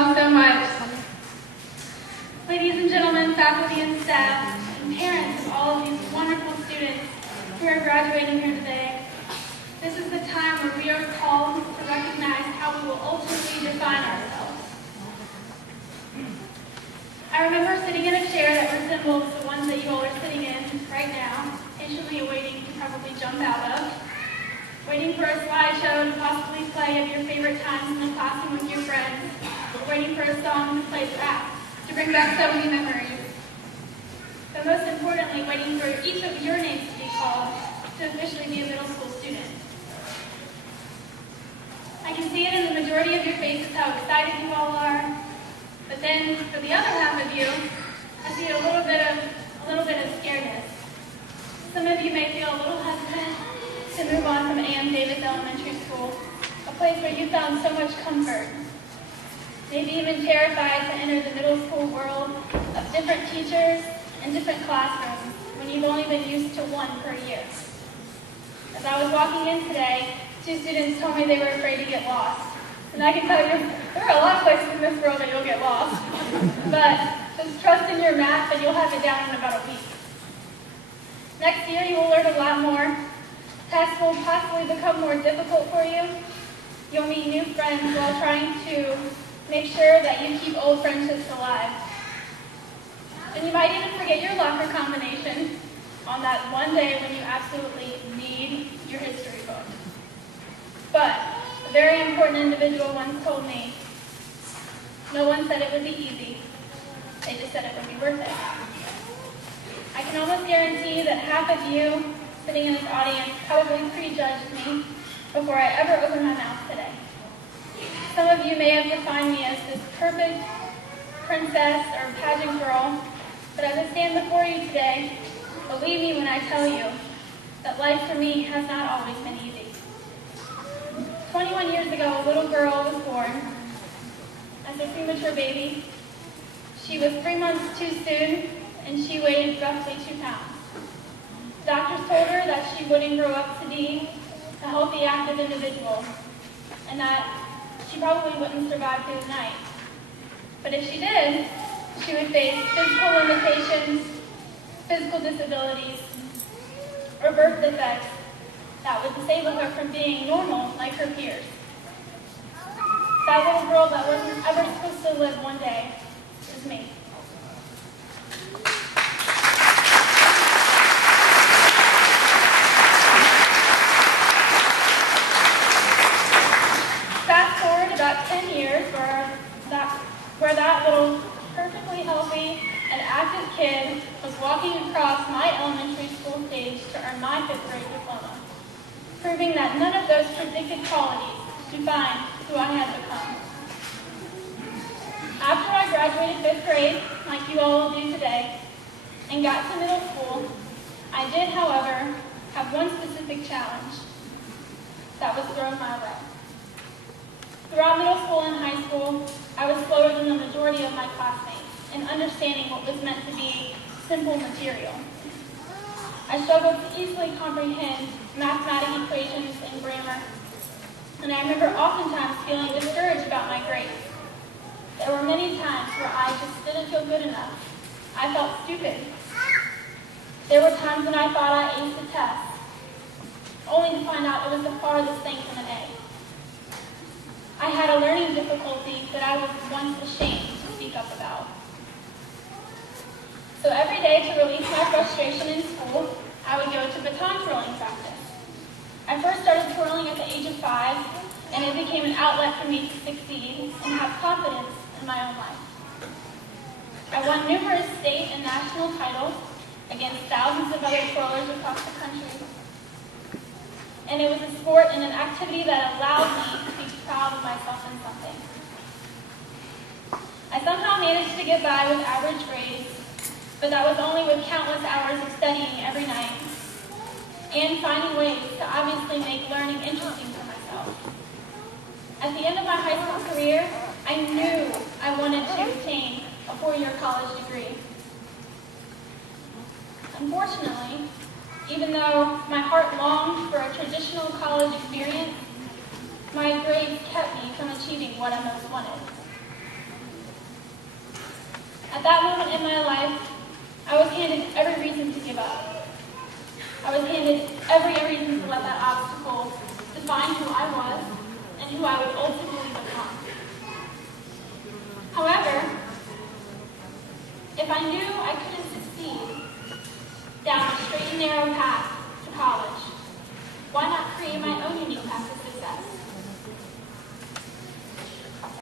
all so much. Ladies and gentlemen, faculty and staff, and parents of all of these wonderful students who are graduating here today, this is the time where we are called to recognize how we will ultimately define ourselves. I remember sitting in a chair that resembles the ones that you all are sitting in right now, patiently awaiting to probably jump out of, waiting for a slideshow to possibly play of your favorite times in the classroom with your friends, or waiting for a song to play back, to bring back so many memories. But most importantly, waiting for each of your names to be called to officially be a middle school student. I can see it in the majority of your faces how excited you all are, but then for the other half of you, I see a little bit of scaredness. Some of you may feel a little hesitant to move on from A.M. Davis Elementary School, a place where you found so much comfort. Maybe even terrified to enter the middle school world of different teachers and different classrooms when you've only been used to one per year. As I was walking in today, 2 students told me they were afraid to get lost. And I can tell you, there are a lot of places in this world that you'll get lost. But just trust in your map and you'll have it down in about a week. Next year, you will learn a lot more. Tests will possibly become more difficult for you. You'll meet new friends while trying to make sure that you keep old friendships alive. And you might even forget your locker combination on that one day when you absolutely need your history book. But a very important individual once told me, no one said it would be easy. They just said it would be worth it. I can almost guarantee that half of you sitting in this audience probably prejudged me before I ever opened my mouth today. Some of you may have defined me as this perfect princess or pageant girl, but as I stand before you today, believe me when I tell you that life for me has not always been easy. 21 years ago, a little girl was born as a premature baby. She was 3 months too soon, and she weighed roughly 2 pounds. Doctors told her that she wouldn't grow up to be a healthy, active individual, and that she probably wouldn't survive through the night. But if she did, she would face physical limitations, physical disabilities, or birth defects that would disable her from being normal like her peers. That little girl that wasn't ever supposed to live one day is me. Fast forward about 10 years where that little perfectly healthy and active kid was walking across my elementary school stage to earn my 5th grade diploma, proving that none of those predicted qualities defined who I had become. After I graduated 5th grade, like you all will do today, and got to middle school, I did, however, have one specific challenge that was thrown my way. Throughout middle school and high school, I was slower than the majority of my classmates in understanding what was meant to be simple material. I struggled to easily comprehend mathematical equations and grammar, and I remember oftentimes feeling discouraged about my grades. There were many times where I just didn't feel good enough. I felt stupid. There were times when I thought I aced a test, only to find out it was the farthest thing from an A. I had a learning difficulty that I was once ashamed to speak up about. So every day to release my frustration in school, I would go to baton twirling practice. I first started twirling at the age of 5, and it became an outlet for me to succeed and have confidence in my own life. I won numerous state and national titles against thousands of other twirlers across the country. And it was a sport and an activity that allowed me to be proud of myself in something. I somehow managed to get by with average grades, but that was only with countless hours of studying every night and finding ways to obviously make learning interesting for myself. At the end of my high school career, I knew I wanted to obtain a 4-year college degree. Unfortunately, even though my heart longed for a traditional college experience, my grades kept me from achieving what I most wanted. At that moment in my life, I was handed every reason to give up. I was handed every reason to let that obstacle define who I was and who I would ultimately become. However, if I knew I couldn't succeed down a straight and narrow path to college, why not create my own unique path to